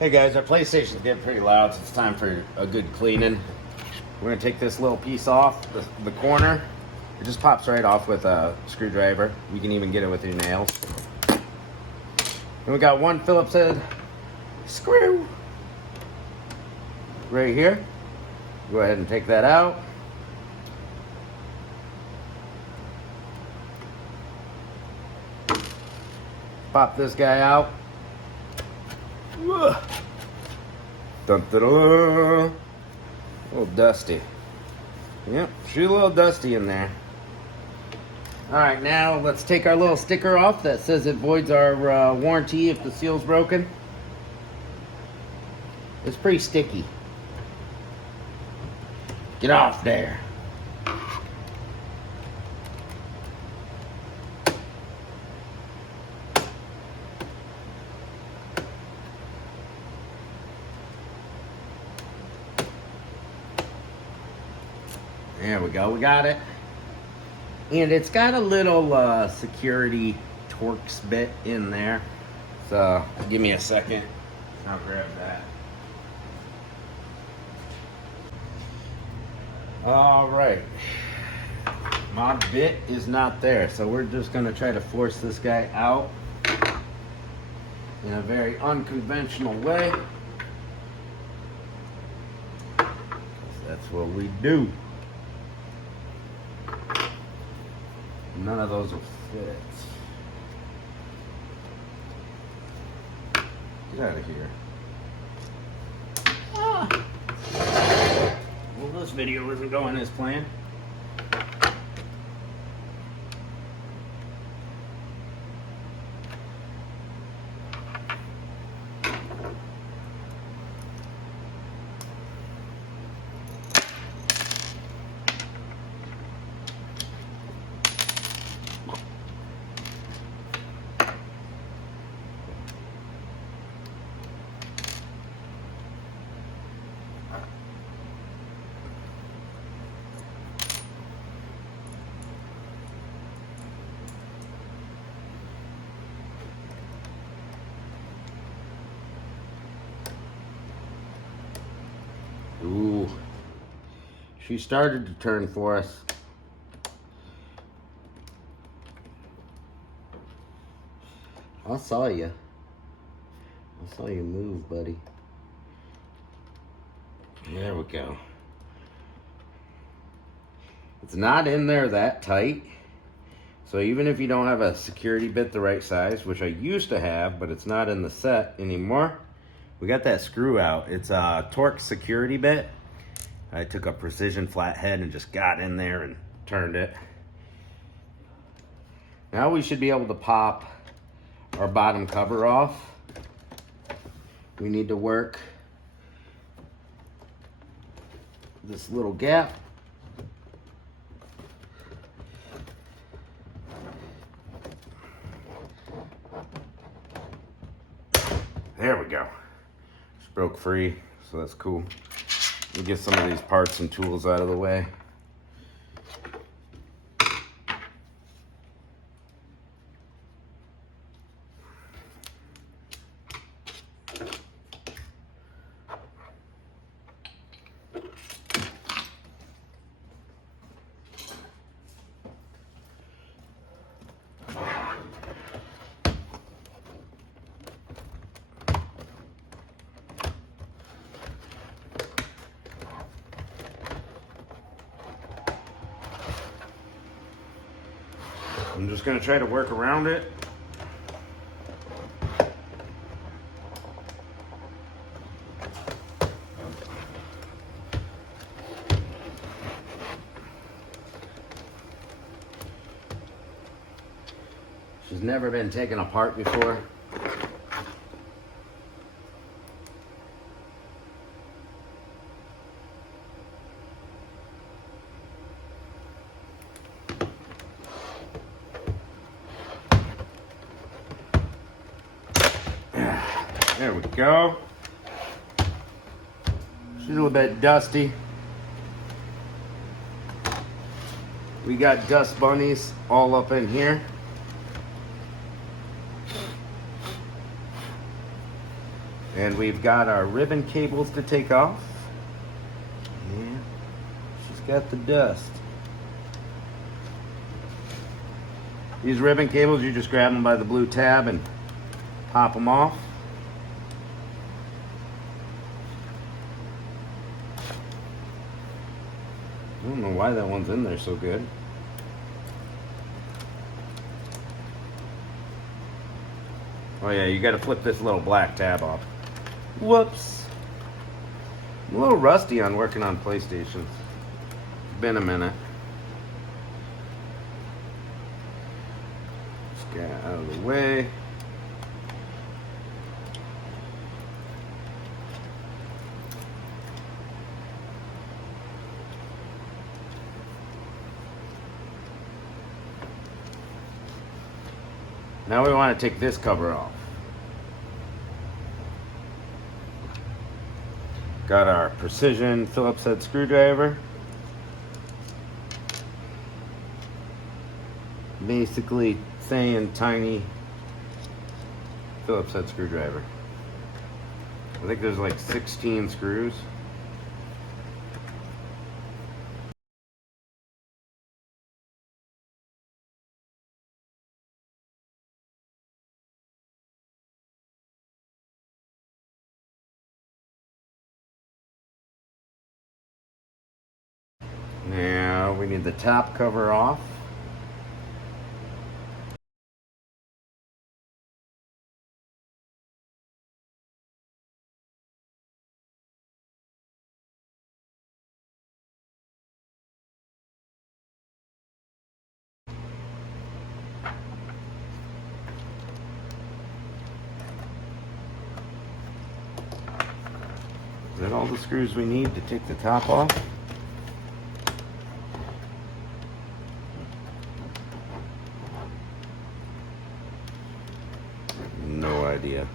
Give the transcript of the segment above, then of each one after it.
Hey guys, our PlayStation's getting pretty loud, so it's time for a good cleaning. We're gonna take this little piece off the corner. It just pops right off with a screwdriver. You can even get it with your nails. And we got one Phillips head screw right here. Go ahead and take that out. Pop this guy out. Dun, dun, dun. A little dusty. Yep, she's a little dusty in there. Alright, now let's take our little sticker off that says it voids our warranty if the seal's broken. It's pretty sticky. Get off there. There we go, we got it. And it's got a little security Torx bit in there. So, give me a second. I'll grab that. Alright. My bit is not there, so we're just going to try to force this guy out in a very unconventional way. That's what we do. None of those will fit. Get out of here. Ah. Well, this video isn't going as planned. Ooh, she started to turn for us. I saw you. I saw you move, buddy. There we go. It's not in there that tight. So even if you don't have a security bit the right size, which I used to have, but it's not in the set anymore, we got that screw out. It's a Torx security bit. I took a precision flathead and just got in there and turned it. Now we should be able to pop our bottom cover off. We need to work this little gap. There we go. Just broke free, so that's cool. Let me get some of these parts and tools out of the way. I'm just going to try to work around it. She's never been taken apart before. There we go. She's a little bit dusty. We got dust bunnies all up in here. And we've got our ribbon cables to take off. And she's got the dust. These ribbon cables, you just grab them by the blue tab and pop them off. I don't know why that one's in there so good. Oh yeah, you gotta flip this little black tab off. Whoops. I'm a little rusty on working on PlayStations. It's been a minute. Just get out of the way. Now we want to take this cover off. Got our precision Phillips head screwdriver. Basically saying tiny Phillips head screwdriver. I think there's like 16 screws. Now we need the top cover off. Is that all the screws we need to take the top off? No idea.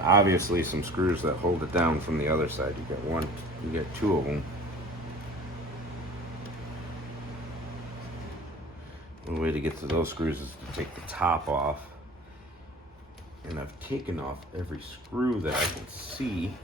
Obviously some screws that hold it down from the other side. You got one, you get two of them. The way to get to those screws is to take the top off. And I've taken off every screw that I can see.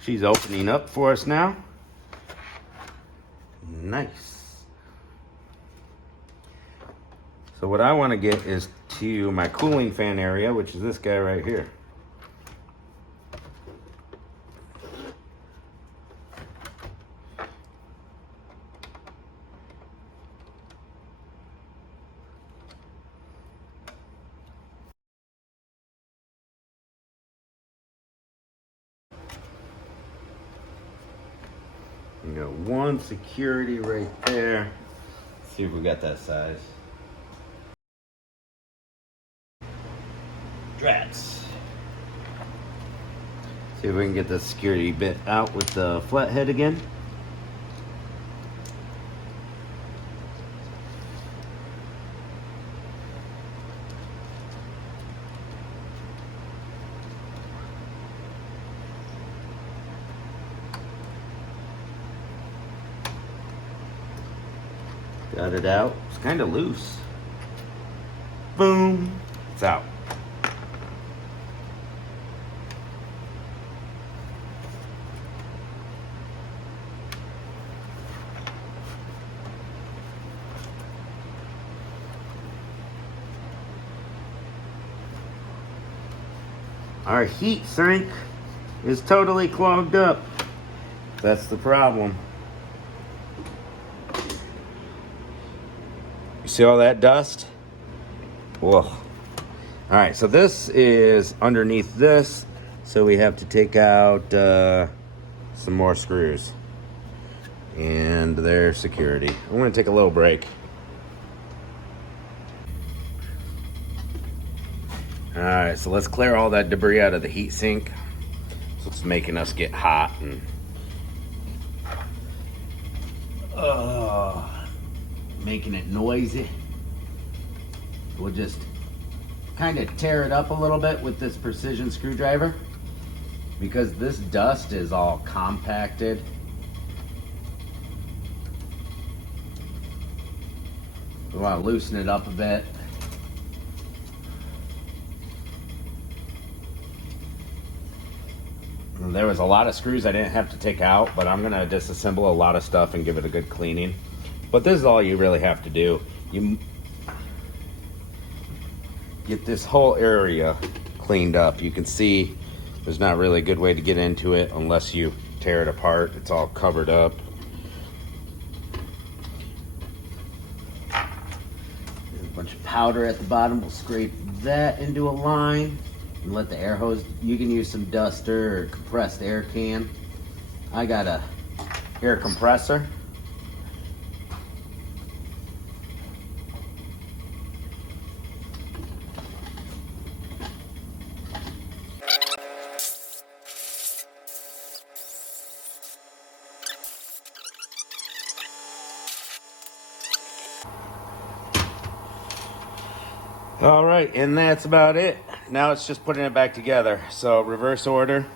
She's opening up for us now. Nice. So what I want to get is to my cooling fan area, which is this guy right here. You got one security right there. Let's see if we got that size. Drats. See if we can get the security bit out with the flathead again. Got it out. It's kind of loose. Boom. It's out. Our heat sink is totally clogged up. That's the problem. You see all that dust? Whoa. All right, so this is underneath this, so we have to take out some more screws. And their security. I'm gonna take a little break. All right, so let's clear all that debris out of the heat sink. So it's making us get hot and making it noisy. We'll just kind of tear it up a little bit with this precision screwdriver because this dust is all compacted. We want to loosen it up a bit. There was a lot of screws I didn't have to take out, but I'm gonna disassemble a lot of stuff and give it a good cleaning. But this is all you really have to do. You get this whole area cleaned up. You can see there's not really a good way to get into it unless you tear it apart. It's all covered up. There's a bunch of powder at the bottom. We'll scrape that into a line and let the air hose, you can use some duster or compressed air can. I got a air compressor. All right, and that's about it. Now it's just putting it back together. So reverse order,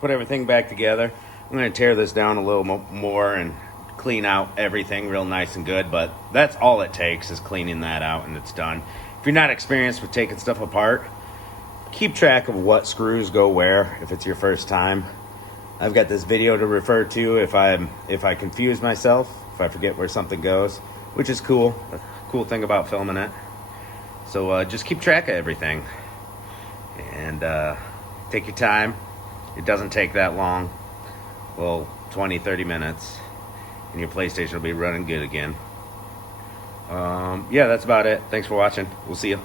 put everything back together. I'm gonna tear this down a little more and clean out everything real nice and good, but that's all it takes is cleaning that out and it's done. If you're not experienced with taking stuff apart, keep track of what screws go where if it's your first time. I've got this video to refer to if I confuse myself, if I forget where something goes, which is cool. A cool thing about filming it. So just keep track of everything and take your time. It doesn't take that long. Well, 20-30 minutes and your PlayStation will be running good again. Yeah, that's about it. Thanks for watching. We'll see you.